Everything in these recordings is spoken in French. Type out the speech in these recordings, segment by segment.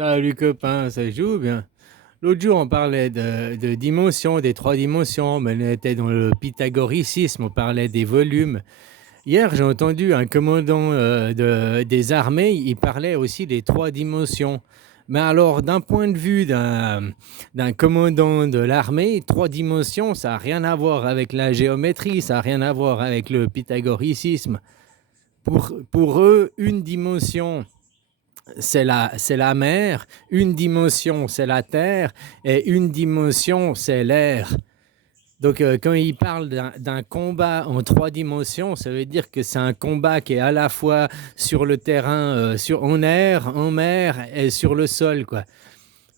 Salut copain, ça joue bien. L'autre jour, on parlait de dimensions, des trois dimensions, mais on était dans le pythagoricisme, on parlait des volumes. Hier, j'ai entendu un commandant des armées, il parlait aussi des trois dimensions. Mais alors, d'un point de vue d'un commandant de l'armée, trois dimensions, ça n'a rien à voir avec la géométrie, ça n'a rien à voir avec le pythagoricisme. Pour eux, une dimension, c'est la mer, une dimension, c'est la terre, et une dimension, c'est l'air. Donc, quand il parle d'un combat en trois dimensions, ça veut dire que c'est un combat qui est à la fois sur le terrain, en air, en mer et sur le sol, quoi.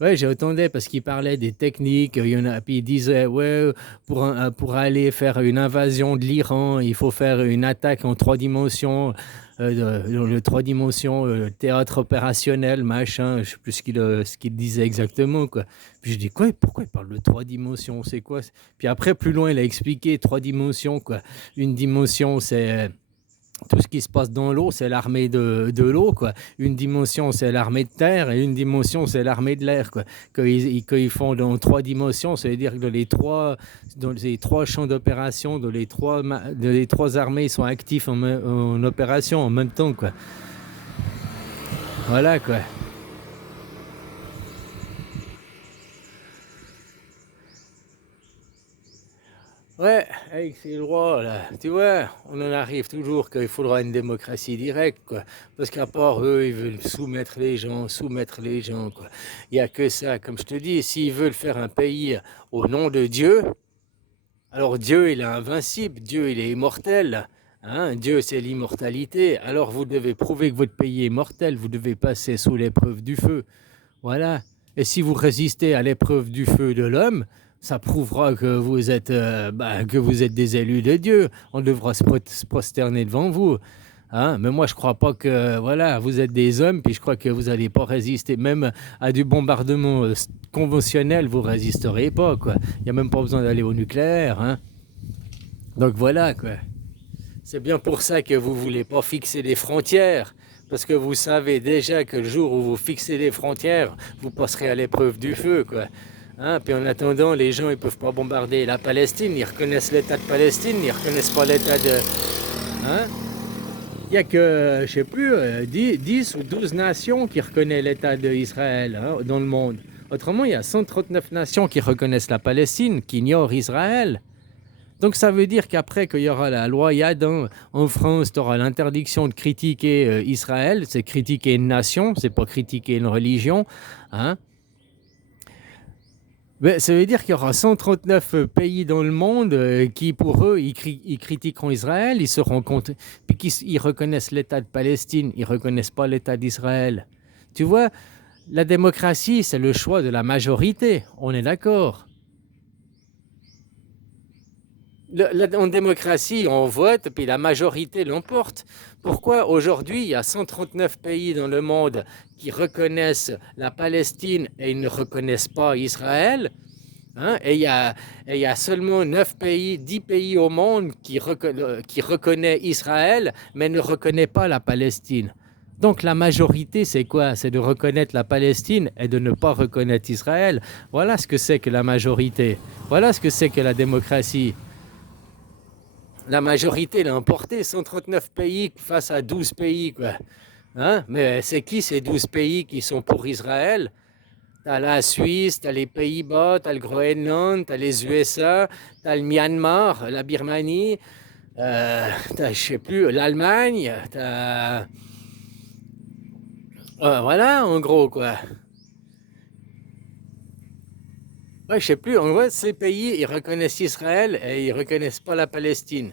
Ouais, j'entendais parce qu'il parlait des techniques, il y en a, puis il disait, ouais, pour aller faire une invasion de l'Iran, il faut faire une attaque en trois dimensions, dans le trois dimensions, théâtre opérationnel, machin, je sais plus ce qu'il disait exactement, quoi. Puis je dis, quoi, pourquoi il parle de trois dimensions, c'est quoi? Puis après, plus loin, il a expliqué trois dimensions, quoi. Une dimension, c'est tout ce qui se passe dans l'eau, c'est l'armée de l'eau, quoi. Une dimension, c'est l'armée de terre, et une dimension, c'est l'armée de l'air, quoi. Quand ils font dans trois dimensions, ça veut dire que dans les trois champs d'opération, dans les trois armées, ils sont actifs en opération en même temps, quoi. Voilà, quoi. Ouais, avec ces lois là, tu vois, on en arrive toujours qu'il faudra une démocratie directe, quoi. Parce qu'à part eux, ils veulent soumettre les gens, quoi. Il n'y a que ça, comme je te dis, s'ils veulent faire un pays au nom de Dieu, alors Dieu, il est invincible, Dieu, il est immortel. Hein, Dieu, c'est l'immortalité. Alors vous devez prouver que votre pays est mortel, vous devez passer sous l'épreuve du feu. Voilà. Et si vous résistez à l'épreuve du feu de l'homme, ça prouvera que vous êtes des élus de Dieu. On devra se prosterner devant vous. Hein, mais moi, je crois pas que voilà, vous êtes des hommes, puis je crois que vous n'allez pas résister. Même à du bombardement conventionnel, vous résisterez pas, quoi. Il n'y a même pas besoin d'aller au nucléaire. Hein. Donc voilà, quoi. C'est bien pour ça que vous ne voulez pas fixer des frontières. Parce que vous savez déjà que le jour où vous fixez des frontières, vous passerez à l'épreuve du feu, quoi. Hein, puis en attendant, les gens, ils peuvent pas bombarder la Palestine. Ils reconnaissent l'État de Palestine, ils reconnaissent pas l'État de... Hein. Il n'y a que, je sais plus, 10 ou 12 nations qui reconnaissent l'État d'Israël, hein, dans le monde. Autrement, il y a 139 nations qui reconnaissent la Palestine, qui ignorent Israël. Donc ça veut dire qu'après qu'il y aura la loi Yadin en France, tu auras l'interdiction de critiquer Israël, c'est critiquer une nation, c'est pas critiquer une religion. Hein. Ben, ça veut dire qu'il y aura 139 pays dans le monde qui, pour eux, ils critiqueront Israël, ils se rendent compte, puis qu'ils reconnaissent l'État de Palestine, ils reconnaissent pas l'État d'Israël. Tu vois, la démocratie, c'est le choix de la majorité, on est d'accord. En démocratie, on vote, puis la majorité l'emporte. Pourquoi aujourd'hui, il y a 139 pays dans le monde qui reconnaissent la Palestine et ils ne reconnaissent pas Israël, hein, et il y a seulement 9 pays, 10 pays au monde qui reconnaissent Israël, mais ne reconnaissent pas la Palestine. Donc la majorité, c'est quoi? C'est de reconnaître la Palestine et de ne pas reconnaître Israël. Voilà ce que c'est que la majorité. Voilà ce que c'est que la démocratie. La majorité l'a emporté, 139 pays face à 12 pays, quoi. Hein? Mais c'est qui ces 12 pays qui sont pour Israël? T'as la Suisse, t'as les Pays-Bas, t'as le Groenland, t'as les USA, t'as le Myanmar, la Birmanie, t'as, je sais plus, l'Allemagne, t'as... voilà, en gros, quoi. Ouais, je sais plus, en gros, ces pays, ils reconnaissent Israël et ils reconnaissent pas la Palestine.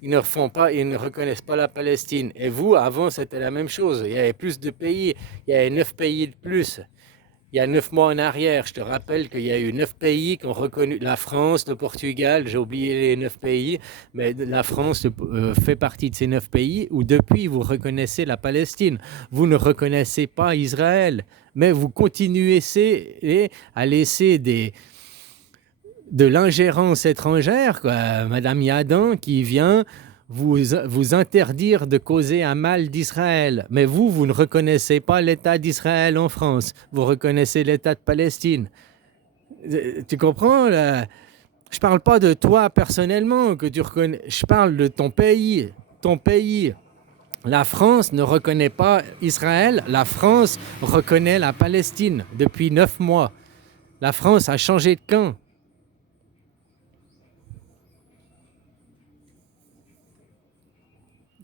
Ils ne reconnaissent pas la Palestine. Et vous, avant, c'était la même chose. Il y avait plus de pays. Il y avait 9 pays de plus. Il y a 9 mois en arrière, je te rappelle qu'il y a eu 9 pays qui ont reconnu la France, le Portugal, j'ai oublié les 9 pays, mais la France fait partie de ces 9 pays où depuis vous reconnaissez la Palestine. Vous ne reconnaissez pas Israël, mais vous continuez à laisser de l'ingérence étrangère, quoi. Madame Yadin qui vient vous interdire de causer un mal d'Israël. Mais vous ne reconnaissez pas l'État d'Israël en France. Vous reconnaissez l'État de Palestine. Tu comprends là? Je parle pas de toi personnellement que tu reconnais. Je parle de ton pays. Ton pays. La France ne reconnaît pas Israël. La France reconnaît la Palestine depuis 9 mois. La France a changé de camp.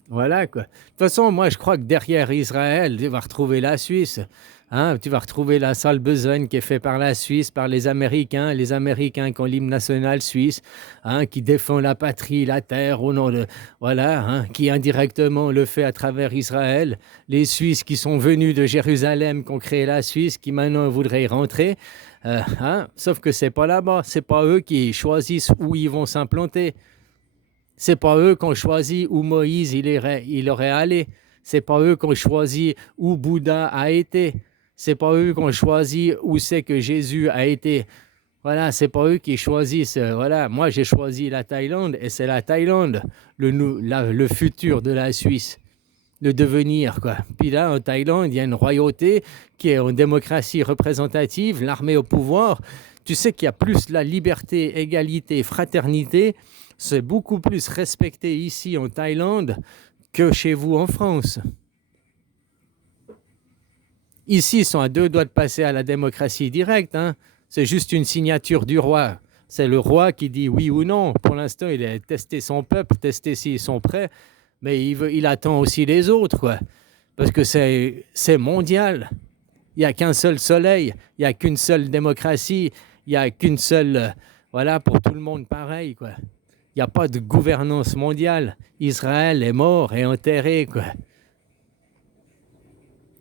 Voilà quoi. De toute façon, moi je crois que derrière Israël, tu vas retrouver la Suisse. Hein, tu vas retrouver la sale besogne qui est faite par la Suisse, par les Américains qui ont l'hymne national suisse, hein, qui défend la patrie, la terre au nom de... Voilà, hein, qui indirectement le fait à travers Israël. Les Suisses qui sont venus de Jérusalem, qui ont créé la Suisse, qui maintenant voudraient y rentrer. Hein, sauf que c'est pas là-bas, c'est pas eux qui choisissent où ils vont s'implanter. C'est pas eux qui ont choisi où Moïse il aurait allé. C'est pas eux qui ont choisi où Bouddha a été. C'est pas eux qui ont choisi où c'est que Jésus a été. Voilà, c'est pas eux qui choisissent. Voilà, moi j'ai choisi la Thaïlande et c'est la Thaïlande, le futur de la Suisse, le devenir quoi. Puis là en Thaïlande, il y a une royauté qui est en démocratie représentative, l'armée au pouvoir. Tu sais qu'il y a plus la liberté, égalité, fraternité. C'est beaucoup plus respecté ici en Thaïlande que chez vous en France. Ici, ils sont à 2 doigts de passer à la démocratie directe. Hein. C'est juste une signature du roi. C'est le roi qui dit oui ou non. Pour l'instant, il a testé son peuple, testé s'ils sont prêts, mais il attend aussi les autres, quoi. Parce que c'est mondial. Il n'y a qu'un seul soleil, il n'y a qu'une seule démocratie, il n'y a qu'une seule... voilà, pour tout le monde pareil, quoi. Il n'y a pas de gouvernance mondiale. Israël est mort et enterré, quoi.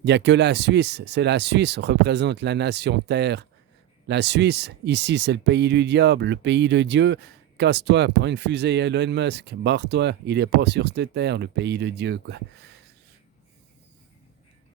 Il n'y a que la Suisse. C'est la Suisse qui représente la nation terre. La Suisse, ici, c'est le pays du diable, le pays de Dieu. Casse-toi, prends une fusée Elon Musk, barre-toi. Il n'est pas sur cette terre, le pays de Dieu, quoi.